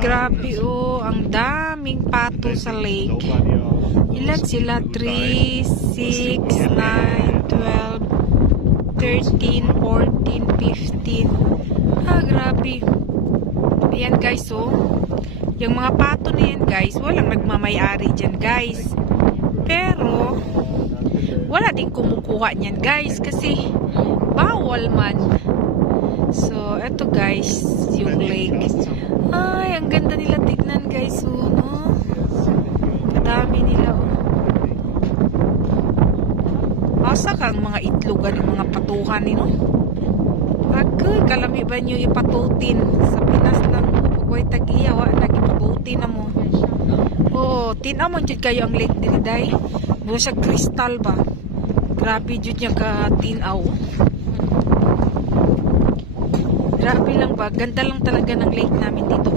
grabe oh. Ang daming pato sa lake. Ilan sila? 3, 6, 9, 12, 13, 14, 15. Grabe. Ayan guys oh. Yung mga pato na yan guys, walang nagmamayari dyan guys. Pero, wala din kumukuha niyan guys kasi bawal man. So, eto guys, yung lake. Ay, ang ganda nila tignan guys. Oh, no? Kadami nila oh. Asa kang mga itlogan yung mga patuhan ni no? Agay, kalami ba nyo ipatutin? Sa Pinas lang mo, pagway tag-iyawa, nag-ipatutin na mo. Oh, tinaw mo dyan kayo ang lake din day. Mula siya kristal ba? Grabe dyan niya ka-tinaw. Grabe lang ba? Ganda lang talaga ng lake namin dito.